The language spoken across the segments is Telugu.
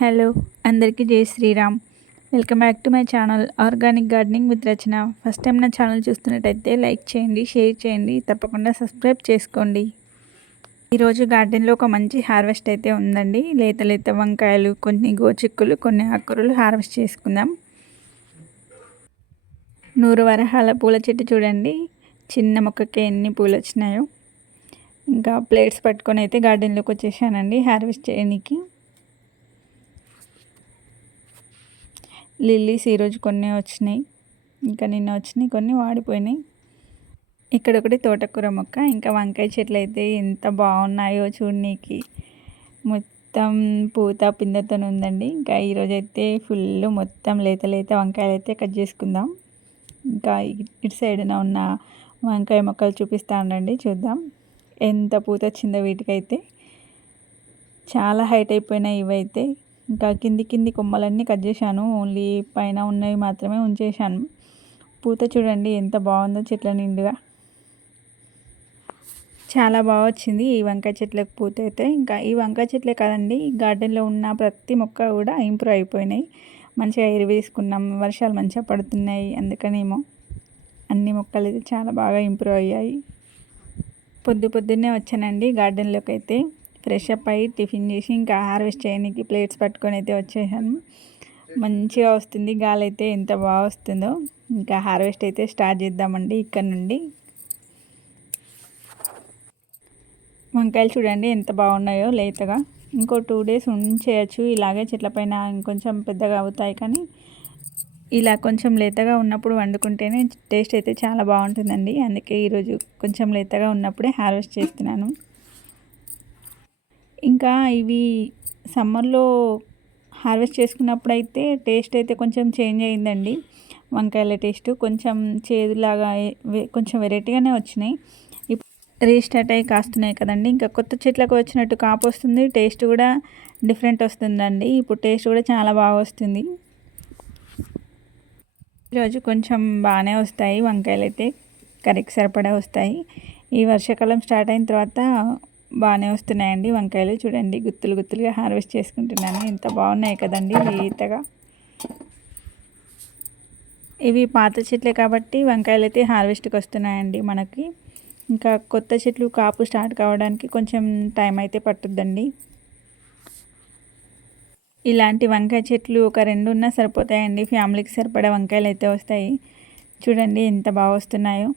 హలో అందరికీ జై Sriram. Welcome back to my channel organic gardening with Rachana. First time నా ఛానల్ చూస్తున్నట్టయితే లైక్ చేయండి షేర్ చేయండి తప్పకుండా సబ్స్క్రైబ్ చేసుకోండి. ఈరోజు గార్డెన్లో ఒక మంచి హార్వెస్ట్ అయితే ఉందండి. లేత లేత వంకాయలు కొన్ని గోచిక్కులు కొన్ని ఆకుకూరలు హార్వెస్ట్ చేసుకుందాం. నూరు వరహాల పూల చెట్టు చూడండి. చిన్న మొక్కకి ఎన్ని పూలు వచ్చినాయో ఇంకా ప్లేట్స్ పట్టుకొని అయితే గార్డెన్లోకి వచ్చేసానండి హార్వెస్ట్ చేయడానికి లిల్లీస్ ఈరోజు కొన్ని వచ్చినాయి. ఇంకా నిన్న వచ్చినాయి కొన్ని వాడిపోయినాయి. ఇక్కడ ఒకటి తోటకూర మొక్క ఇంకా వంకాయ చెట్లు అయితే ఎంత బాగున్నాయో చూడనీకి. మొత్తం పూత పిందెతో ఉందండి. ఇంకా ఈరోజు అయితే ఫుల్ మొత్తం లేత లేత వంకాయలు అయితే కట్ చేసుకుందాం. ఇంకా ఇటు సైడ్న ఉన్న వంకాయ మొక్కలు చూపిస్తానండి చూద్దాం. ఎంత పూత వచ్చిందో వీటికైతే. చాలా హైట్ అయిపోయినాయి ఇవైతే. ఇంకా కింది కింది కొమ్మలన్నీ కట్ చేశాను. ఓన్లీ పైన ఉన్నవి మాత్రమే ఉంచేశాను. పూత చూడండి ఎంత బాగుందో చెట్ల నిండుగా. చాలా బాగా వచ్చింది ఈ వంకాయ చెట్లకు పూత అయితే. ఇంకా ఈ వంకాయ చెట్లే కాదండి గార్డెన్లో ఉన్న ప్రతి మొక్క కూడా ఇంప్రూవ్ అయిపోయినాయి. మంచిగా ఎరువేసుకున్నాం వర్షాలు మంచిగా పడుతున్నాయి. అందుకనేమో అన్ని మొక్కలు అయితే చాలా బాగా ఇంప్రూవ్ అయ్యాయి. పొద్దు పొద్దున్నే వచ్చానండి గార్డెన్లోకి అయితే. ఫ్రెష్ అప్ అయ్యి టిఫిన్ చేసి ఇంకా హార్వెస్ట్ చేయడానికి ప్లేట్స్ పట్టుకొని అయితే వచ్చేసాను. మంచిగా వస్తుంది. గాలి అయితే ఎంత బాగా వస్తుందో ఇంకా హార్వెస్ట్ అయితే స్టార్ట్ చేద్దామండి ఇక్కడ నుండి. వంకాయలు చూడండి ఎంత బాగున్నాయో లేతగా. ఇంకో టూ డేస్ ఉంచేయచ్చు. ఇలాగే చెట్లపైన ఇంకొంచెం పెద్దగా అవుతాయి కానీ ఇలా కొంచెం లేతగా ఉన్నప్పుడు వండుకుంటేనే టేస్ట్ అయితే చాలా బాగుంటుందండి. అందుకే ఈరోజు కొంచెం లేతగా ఉన్నప్పుడే హార్వెస్ట్ చేస్తున్నాను. ఇంకా ఇవి సమ్మర్లో హార్వెస్ట్ చేసుకున్నప్పుడు అయితే టేస్ట్ అయితే కొంచెం చేంజ్ అయిందండి. వంకాయల టేస్ట్ కొంచెం చేదులాగా కొంచెం వెరైటీగానే వచ్చినాయి. రీస్టార్ట్ అయ్యి కాస్తున్నాయి కదండి. ఇంకా కొత్త చెట్లకు వచ్చినట్టు కాపు వస్తుంది టేస్ట్ కూడా డిఫరెంట్ వస్తుందండి. ఇప్పుడు టేస్ట్ కూడా చాలా బాగా వస్తుంది. ఈరోజు కొంచెం బాగానే వస్తాయి వంకాయలు అయితే కరెక్ట్ సరిపడా వస్తాయి. ఈ వర్షాకాలం స్టార్ట్ అయిన తర్వాత బాగానే వస్తున్నాయండి వంకాయలు చూడండి గుత్తులు గుత్తులుగా హార్వెస్ట్ చేసుకుంటున్నాను. ఎంత బాగున్నాయి కదండి ఈతగా ఇవి పాత చెట్లే కాబట్టి వంకాయలు అయితే హార్వెస్ట్కి వస్తున్నాయండి మనకి. ఇంకా కొత్త చెట్లు కాపు స్టార్ట్ కావడానికి కొంచెం టైం అయితే పట్టుద్దండి. ఇలాంటి వంకాయ చెట్లు ఒక రెండు ఉన్నా సరిపోతాయండి. ఫ్యామిలీకి సరిపడే వంకాయలు అయితే వస్తాయి. చూడండి ఎంత బాగా వస్తున్నాయో.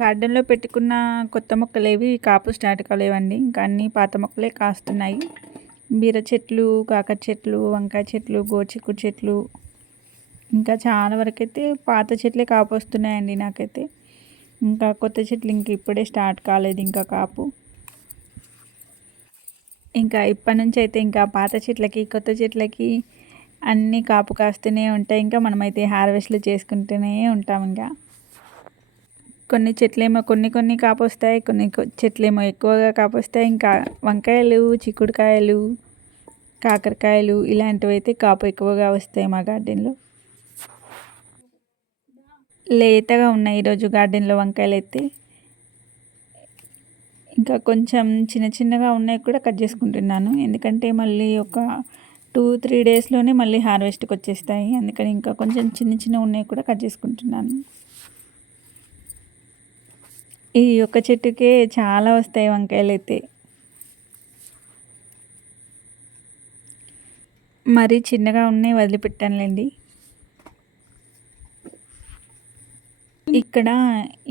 గార్డెన్లో పెట్టుకున్న కొత్త మొక్కలు ఏవి కాపు స్టార్ట్ కాలేవండి. ఇంకా అన్ని పాత మొక్కలే కాస్తున్నాయి. బీర చెట్లు కాకర చెట్లు వంకాయ చెట్లు గోచిక్కు చెట్లు. ఇంకా చాలా వరకు అయితే పాత చెట్లే కాపు వస్తున్నాయండి నాకైతే. ఇంకా కొత్త చెట్లు ఇంక ఇప్పుడే స్టార్ట్ కాలేదు ఇంకా కాపు. ఇంకా ఇప్పటి నుంచి అయితే ఇంకా పాత చెట్లకి కొత్త చెట్లకి అన్నీ కాపు కాస్తూనే ఉంటాయి. ఇంకా మనమైతే హార్వెస్ట్లు చేసుకుంటూనే ఉంటాం ఇంకా. కొన్ని చెట్లేమో కొన్ని కొన్ని కాపొస్తాయి కొన్ని చెట్లేమో ఎక్కువగా కాపొస్తాయి. ఇంకా వంకాయలు చిక్కుడుకాయలు కాకరకాయలు ఇలాంటివి అయితే కాపు ఎక్కువగా వస్తాయి మా గార్డెన్లో. లేతగా ఉన్నాయి ఈరోజు గార్డెన్లో వంకాయలు అయితే ఇంకా కొంచెం చిన్న చిన్నగా ఉన్నాయి కూడా కట్ చేసుకుంటున్నాను. ఎందుకంటే మళ్ళీ ఒక టూ త్రీ డేస్లోనే మళ్ళీ హార్వెస్ట్కి వచ్చేస్తాయి అందుకని ఇంకా కొంచెం చిన్న చిన్న ఉన్నాయి కూడా కట్ చేసుకుంటున్నాను. ఈ ఒక్క చెట్టుకే చాలా వస్తాయి వంకాయలు అయితే. మరీ చిన్నగా ఉన్నాయి వదిలిపెట్టానులేండి. ఇక్కడ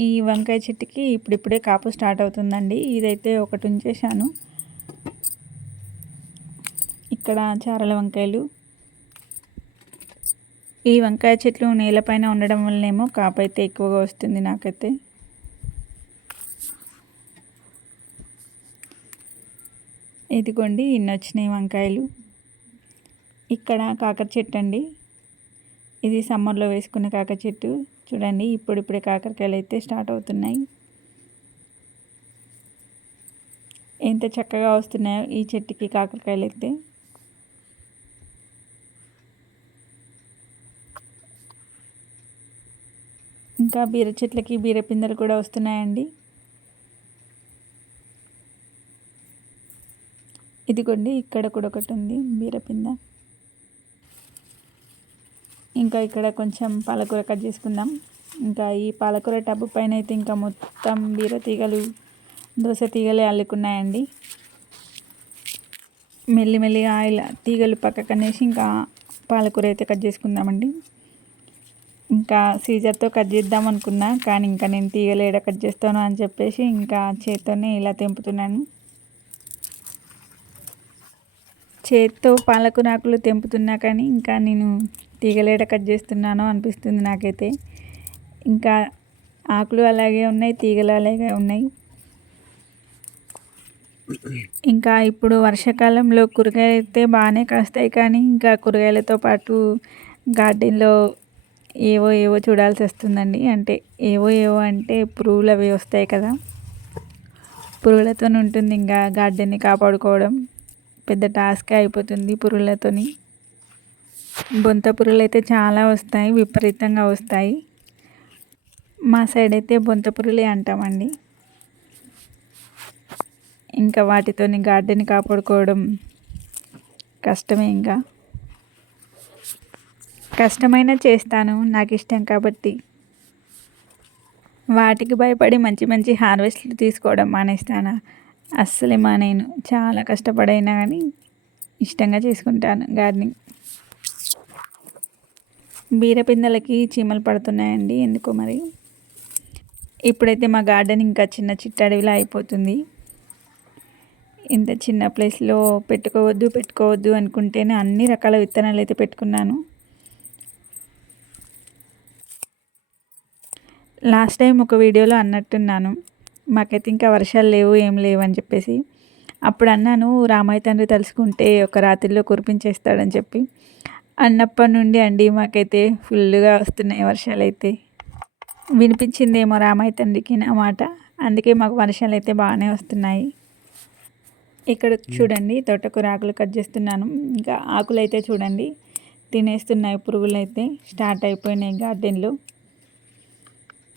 ఈ వంకాయ చెట్టుకి ఇప్పుడిప్పుడే కాపు స్టార్ట్ అవుతుందండి. ఇదైతే ఒకటి ఉంచేసాను ఇక్కడ చారల వంకాయలు. ఈ వంకాయ చెట్లు నేలపైన ఉండడం వల్లనేమో కాపు అయితే ఎక్కువగా వస్తుంది నాకైతే. ఇదిగోండి ఇన్ని వచ్చినాయి వంకాయలు. ఇక్కడ కాకర చెట్టు అండి ఇది సమ్మర్లో వేసుకున్న కాకర చెట్టు. చూడండి ఇప్పుడిప్పుడే కాకరకాయలు అయితే స్టార్ట్ అవుతున్నాయి. ఎంత చక్కగా వస్తున్నాయో ఈ చెట్టుకి కాకరకాయలు అయితే. ఇంకా బీర చెట్లకి బీర పిందెలు కూడా వస్తున్నాయండి. ఇదిగోండి ఇక్కడ కూడా ఒకటి ఉంది బీరపింద ఇంకా ఇక్కడ కొంచెం పాలకూర కట్ చేసుకుందాం. ఇంకా ఈ పాలకూర టబ్బు పైన అయితే ఇంకా మొత్తం బీర తీగలు దోశ తీగలే అల్లుకున్నాయండి. మెల్లిమెల్లిగా ఆయిల్ తీగలు పక్కకు అనేసి ఇంకా పాలకూర అయితే కట్ చేసుకుందామండి. ఇంకా సీజర్తో కట్ చేద్దాం అనుకున్నా కానీ ఇంకా నేను తీగలు ఏడ కట్ చేస్తాను అని చెప్పేసి ఇంకా చేత్తోనే ఇలా తెంపుతున్నాను. చేత్తో పాలకూర ఆకులు తెంపుతున్నా కానీ ఇంకా నేను తీగలేట కట్ చేస్తున్నానో అనిపిస్తుంది నాకైతే. ఇంకా ఆకులు అలాగే ఉన్నాయి తీగలు అలాగే ఉన్నాయి. ఇంకా ఇప్పుడు వర్షాకాలంలో కూరగాయలు అయితే బాగానే కాస్తాయి కానీ ఇంకా కూరగాయలతో పాటు గార్డెన్లో ఏవో ఏవో చూడాల్సి వస్తుందండి. అంటే ఏవో ఏవో అంటే పురుగులు అవి వస్తాయి కదా. పురుగులతో ఉంటుంది ఇంకా గార్డెన్ని కాపాడుకోవడం. పెద్ద టాస్క్ అయిపోతుంది పురుగులతోని. బొంత పురుగులు అయితే చాలా వస్తాయి విపరీతంగా వస్తాయి. మా సైడ్ అయితే బొంత పురుగులే అంటామండి. ఇంకా వాటితోని గార్డెన్ కాపాడుకోవడం కష్టమే ఇంకా. కష్టమైనా చేస్తాను నాకు ఇష్టం కాబట్టి. వాటికి భయపడి మంచి మంచి హార్వెస్ట్లు తీసుకోవడం మానేస్తాను? అస్సలే మానేను చాలా కష్టపడైనా కానీ ఇష్టంగా చేసుకుంటాను గార్డెనింగ్ బీరపిందలకి చీమలు పడుతున్నాయండి ఎందుకో మరి? ఇప్పుడైతే మా గార్డెన్ ఇంకా చిన్న చిట్టడవిలా అయిపోతుంది. ఇంత చిన్న ప్లేస్లో పెట్టుకోవద్దు పెట్టుకోవద్దు అనుకుంటేనే అన్ని రకాల విత్తనాలు అయితే పెట్టుకున్నాను. లాస్ట్ టైం ఒక వీడియోలో అన్నట్టున్నాను. మాకైతే ఇంకా వర్షాలు లేవు ఏం లేవు అని చెప్పేసి అప్పుడు అన్నాను రామాయ తండ్రి తలుసుకుంటే ఒక రాత్రిలో కురిపించేస్తాడని చెప్పి అన్నప్పటి నుండి అండి మాకైతే ఫుల్గా వస్తున్నాయి వర్షాలు అయితే. వినిపించిందేమో రామాయ తండ్రికి నా మాట అందుకే మాకు వర్షాలు అయితే బాగానే వస్తున్నాయి. ఇక్కడ చూడండి తోటకూర ఆకులు కట్ చేస్తున్నాను. ఇంకా ఆకులు అయితే చూడండి తినేస్తున్నాయి పురుగులు అయితే స్టార్ట్ అయిపోయినాయి గార్డెన్లో.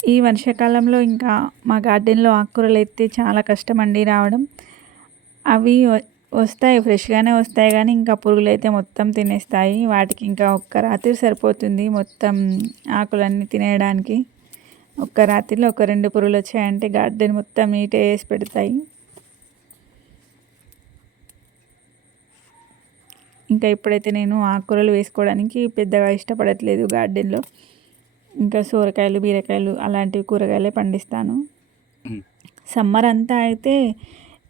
ఈ వర్షాకాలంలో ఇంకా మా గార్డెన్లో ఆకుకూరలు అయితే చాలా కష్టం అండి రావడం. అవి వస్తాయి ఫ్రెష్గానే వస్తాయి కానీ ఇంకా పురుగులు అయితే మొత్తం తినేస్తాయి. వాటికి ఇంకా ఒక్క రాత్రి సరిపోతుంది మొత్తం ఆకులన్నీ తినేయడానికి. ఒక్క రాత్రిలో ఒక రెండు పురుగులు వచ్చాయంటే గార్డెన్ మొత్తం నీట్ వేసి పెడతాయి. ఇంకా ఇప్పుడైతే నేను ఆకుకూరలు వేసుకోవడానికి పెద్దగా ఇష్టపడట్లేదు గార్డెన్లో. ఇంకా సోరకాయలు బీరకాయలు అలాంటివి కూరగాయలే పండిస్తాను. సమ్మర్ అంతా అయితే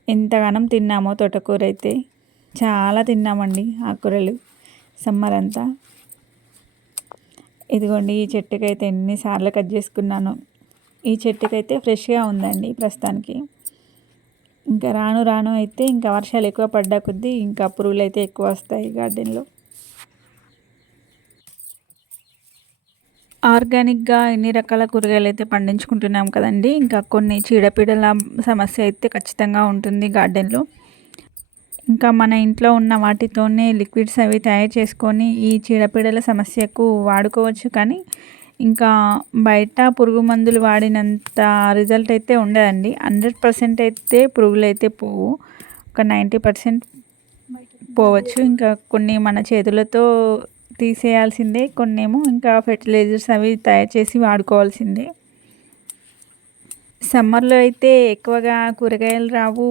ఎంతగానం తిన్నామో తోటకూర అయితే. చాలా తిన్నామండి ఆకుకూరలు సమ్మర్ అంతా. ఇదిగోండి ఈ చెట్టుకైతే ఎన్నిసార్లు కట్ చేసుకున్నాను. ఈ చెట్టుకైతే ఫ్రెష్గా ఉందండి ప్రస్తుతానికి. ఇంకా రాను రాను అయితే ఇంకా వర్షాలు ఎక్కువ పడ్డా కొద్దీ ఇంకా పురుగులు అయితే ఎక్కువ వస్తాయి గార్డెన్లో. ఆర్గానిక్గా ఎన్ని రకాల కూరగాయలు అయితే పండించుకుంటున్నాం కదండి ఇంకా కొన్ని చీడపీడల సమస్య అయితే ఖచ్చితంగా ఉంటుంది గార్డెన్లో. ఇంకా మన ఇంట్లో ఉన్న వాటితోనే లిక్విడ్స్ అవి తయారు చేసుకొని ఈ చీడపీడల సమస్యకు వాడుకోవచ్చు కానీ ఇంకా బయట పురుగు మందులు వాడినంత రిజల్ట్ అయితే ఉండదండి. హండ్రెడ్ పర్సెంట్ అయితే పురుగులు అయితే పోవు. ఒక నైంటీ పర్సెంట్ పోవచ్చు. ఇంకా కొన్ని మన చేతులతో తీసేయాల్సిందే. కొన్నేమో ఇంకా ఫెర్టిలైజర్స్ అవి తయారు చేసి వాడుకోవాల్సిందే. సమ్మర్లో అయితే ఎక్కువగా కూరగాయలు రావు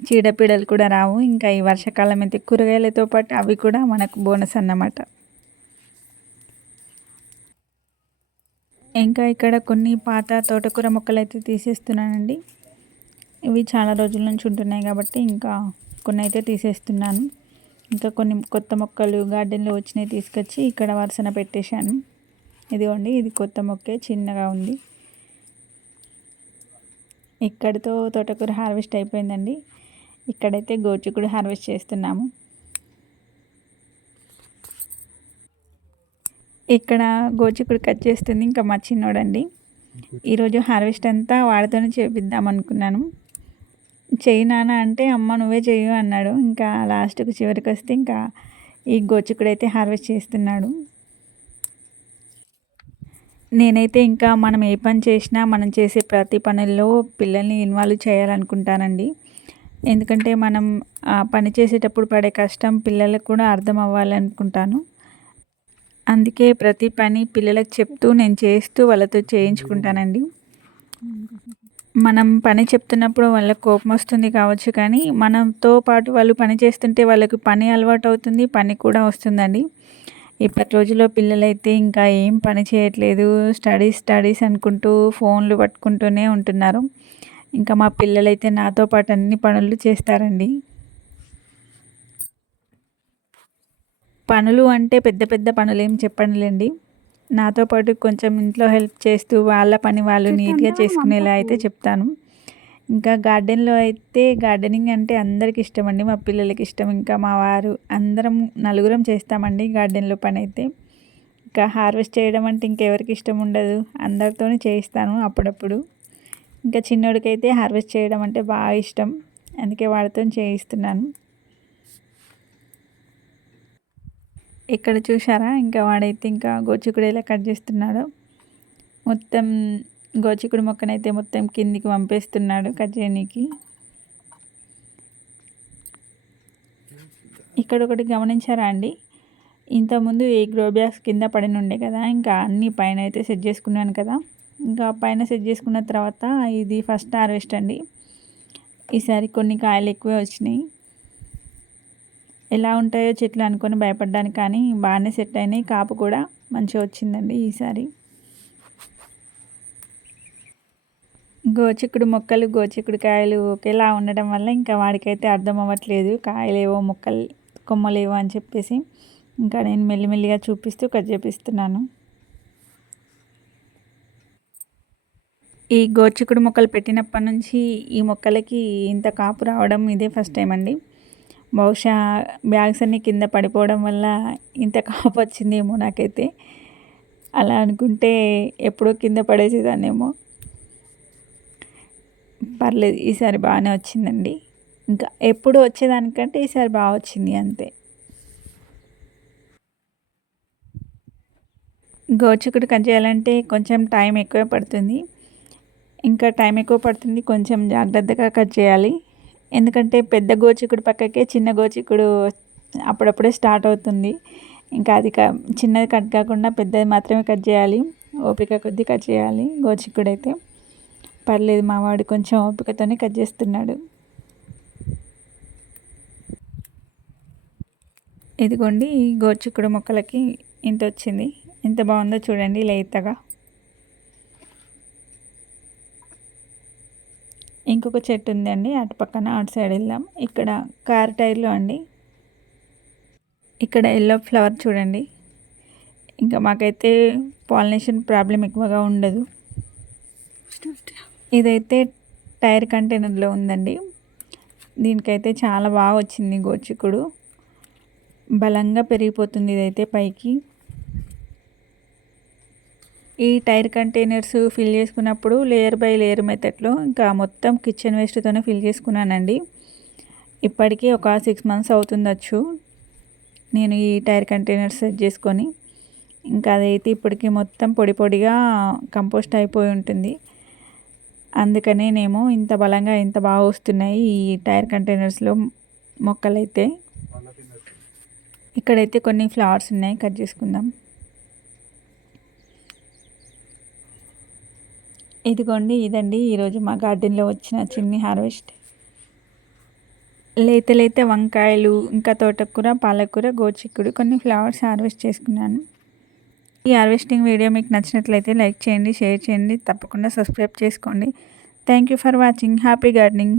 చీడపీడలు కూడా రావు. ఇంకా ఈ వర్షాకాలం అయితే కూరగాయలతో పాటు అవి కూడా మనకు బోనస్ అన్నమాట. ఇంకా ఇక్కడ కొన్ని పాత తోటకూర మొక్కలు అయితే తీసేస్తున్నానండి. ఇవి చాలా రోజుల నుంచి ఉంటున్నాయి కాబట్టి ఇంకా కొన్ని అయితే తీసేస్తున్నాను. ఇంకా కొన్ని కొత్త మొక్కలు గార్డెన్లో వచ్చినాయి తీసుకొచ్చి ఇక్కడ వరుసన పెట్టేశాను. ఇదిగోండి ఇది కొత్త మొక్కే చిన్నగా ఉంది. ఇక్కడితో తోటకూర హార్వెస్ట్ అయిపోయిందండి. ఇక్కడైతే గోచికుడు హార్వెస్ట్ చేస్తున్నాము. ఇక్కడ గోచికుడు కట్ చేస్తుంది ఇంకా మా చిన్నోడండి. ఈరోజు హార్వెస్ట్ అంతా వాడితోనే చేపిద్దాం అనుకున్నాను చెయ్యి నాన్న అంటే అమ్మ నువ్వే చెయ్యి అన్నాడు. ఇంకా లాస్ట్కి చివరికి వస్తే ఇంకా ఈ గోచుకుడైతే హార్వెస్ట్ చేస్తున్నాడు. నేనైతే ఇంకా మనం ఏ పని చేసినా మనం చేసే ప్రతి పనుల్లో పిల్లల్ని ఇన్వాల్వ్ చేయాలనుకుంటానండి. ఎందుకంటే మనం పని చేసేటప్పుడు పడే కష్టం పిల్లలకు కూడా అర్థం అవ్వాలనుకుంటాను. అందుకే ప్రతి పని పిల్లలకు చెప్తూ నేను చేస్తూ వాళ్ళతో చేయించుకుంటానండి. మనం పని చెప్తున్నప్పుడు వాళ్ళకి కోపం వస్తుంది కావచ్చు కానీ మనతో పాటు వాళ్ళు పని చేస్తుంటే వాళ్ళకి పని అలవాటు అవుతుంది పని కూడా వస్తుందండి. ఇప్పటి రోజుల్లో పిల్లలైతే ఇంకా ఏం పని చేయట్లేదు స్టడీస్ స్టడీస్ అనుకుంటూ ఫోన్లు పట్టుకుంటూనే ఉంటున్నారు. ఇంకా మా పిల్లలైతే నాతో పాటు అన్ని పనులు చేస్తారండి. పనులు అంటే పెద్ద పెద్ద పనులు ఏం చెప్పండిలేండి నాతో పాటు కొంచెం ఇంట్లో హెల్ప్ చేస్తూ వాళ్ళ పని వాళ్ళు నీట్గా చేసుకునేలా అయితే చెప్తాను. ఇంకా గార్డెన్లో అయితే గార్డెనింగ్ అంటే అందరికి ఇష్టం అండి మా పిల్లలకి ఇష్టం. ఇంకా మా వారు అందరం నలుగురం చేస్తామండి గార్డెన్లో పని అయితే. ఇంకా హార్వెస్ట్ చేయడం అంటే ఇంకెవరికి ఇష్టం ఉండదు. అందరితోనే చేయిస్తాను అప్పుడప్పుడు. ఇంకా చిన్నోడికైతే హార్వెస్ట్ చేయడం అంటే బాగా ఇష్టం. అందుకే వాడితో చేయిస్తున్నాను. ఇక్కడ చూసారా ఇంకా వాడైతే ఇంకా గోచికుడు ఎలా కట్ చేస్తున్నాడు. మొత్తం గోచికుడు మొక్కనైతే మొత్తం కిందికి పంపేస్తున్నాడు కట్ చేయడానికి ఇక్కడ ఒకటి గమనించారా అండి? ఇంతకుముందు ఏ గ్రో బ్యాగ్స్ కింద పడిన ఉండే కదా ఇంకా అన్ని పైన అయితే సెట్ చేసుకున్నాను కదా. ఇంకా పైన సెట్ చేసుకున్న తర్వాత ఇది ఫస్ట్ హార్వెస్ట్ అండి. ఈసారి కొన్ని కాయలు ఎక్కువే వచ్చినాయి. ఎలా ఉంటాయో చెట్లు అనుకొని భయపడ్డాను కానీ బాగానే సెట్ అయినాయి. కాపు కూడా మంచిగా వచ్చిందండి ఈసారి. గోచిక్కుడు మొక్కలు గోచిక్కుడు కాయలు ఒకేలా ఉండడం వల్ల ఇంకా వాడికైతే అర్థం అవ్వట్లేదు. కాయలేవో మొక్కలు కొమ్మలేవో అని చెప్పేసి ఇంకా నేను మెల్లిమెల్లిగా చూపిస్తూ కట్ చేపిస్తున్నాను. ఈ గోచిక్కుడు మొక్కలు పెట్టినప్పటి నుంచి ఈ మొక్కలకి ఇంత కాపు రావడం ఇదే ఫస్ట్ టైం అండి. బహుశా బ్యాగ్స్ అన్నీ కింద పడిపోవడం వల్ల ఇంత కాపు వచ్చిందేమో నాకైతే. అలా అనుకుంటే ఎప్పుడో కింద పడేసేదాన్నేమో. పర్లేదు ఈసారి బాగానే వచ్చిందండి. ఇంకా ఎప్పుడు వచ్చేదానికంటే ఈసారి బాగా వచ్చింది అంతే. గోచుకుడు కట్ చేయాలంటే కొంచెం టైం ఎక్కువ పడుతుంది. ఇంకా టైం ఎక్కువ పడుతుంది కొంచెం జాగ్రత్తగా కట్ చేయాలి. ఎందుకంటే పెద్ద గోచికుడు పక్కకే చిన్న గోచికుడు అప్పుడప్పుడే స్టార్ట్ అవుతుంది. ఇంకా అది చిన్నది కట్ కాకుండా పెద్దది మాత్రమే కట్ చేయాలి. ఓపిక కొద్దీ కట్ చేయాలి గోచికుడు అయితే పర్లేదు మావాడు కొంచెం ఓపికతోనే కట్ చేస్తున్నాడు. ఇదిగోండి ఈ గోచిక్కుడు మొక్కలకి ఇంత వచ్చింది. ఎంత బాగుందో చూడండి లేతగా ఇంకొక చెట్టు ఉందండి అటు పక్కన అటు సైడ్ వెళ్దాం. ఇక్కడ కార్ టైర్లు అండి. ఇక్కడ ఎల్లో ఫ్లవర్ చూడండి. ఇంకా మాకైతే పాలినేషన్ ప్రాబ్లం ఎక్కువగా ఉండదు. ఇదైతే టైర్ కంటైనర్లో ఉందండి. దీనికైతే చాలా బాగా వచ్చింది గోచిక్కుడు బలంగా పెరిగిపోతుంది ఇదైతే పైకి. ఈ టైర్ కంటైనర్స్ ఫిల్ చేసుకున్నప్పుడు లేయర్ బై లేయర్ మెథడ్లో ఇంకా మొత్తం కిచెన్ వేస్ట్తోనే ఫిల్ చేసుకున్నానండి. ఇప్పటికీ ఒక సిక్స్ మంత్స్ అవుతుందచ్చు నేను ఈ టైర్ కంటైనర్స్ సెట్ చేసుకొని. ఇంకా అదైతే ఇప్పటికీ మొత్తం పొడి పొడిగా కంపోస్ట్ అయిపోయి ఉంటుంది. అందుకనే నేమో ఇంత బలంగా ఇంత బాగా వస్తున్నాయి ఈ టైర్ కంటైనర్స్లో మొక్కలైతే. ఇక్కడైతే కొన్ని ఫ్లవర్స్ ఉన్నాయి కట్ చేసుకుందాం. ఇదిగోండి ఇదండి. ఈరోజు మా గార్డెన్లో వచ్చిన చిన్ని హార్వెస్ట్. లేత లేత వంకాయలు ఇంకా తోటకూర పాలకూర గోచిక్కుడు కొన్ని ఫ్లవర్స్ హార్వెస్ట్ చేసుకున్నాను. ఈ హార్వెస్టింగ్ వీడియో మీకు నచ్చినట్లయితే లైక్ చేయండి షేర్ చేయండి తప్పకుండా సబ్స్క్రైబ్ చేసుకోండి. Thank you for watching. Happy gardening.